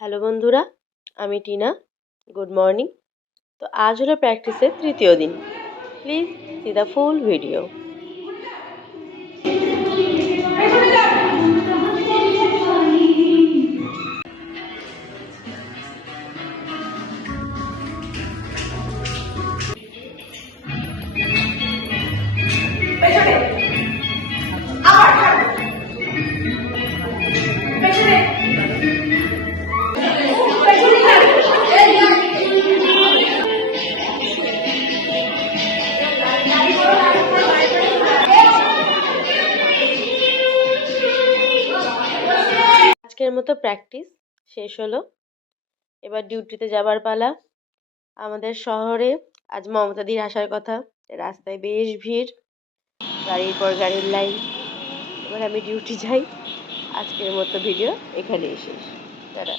Hello বন্ধুরা, আমি Tina. Good morning. তো আজ হলো প্র্যাকটিসের তৃতীয় দিন। Please see the full video. আজকের মতো প্র্যাকটিস শেষ হলো। এবার ডিউটিতে যাবার পালা। আমাদের শহরে আজ মমতাদির আসার কথা। রাস্তায় বেশ ভিড়, গাড়ির পর গাড়ির লাইন। এবার আমি ডিউটি যাই। আজকের মতো ভিডিও এখানেই শেষ। টাটা।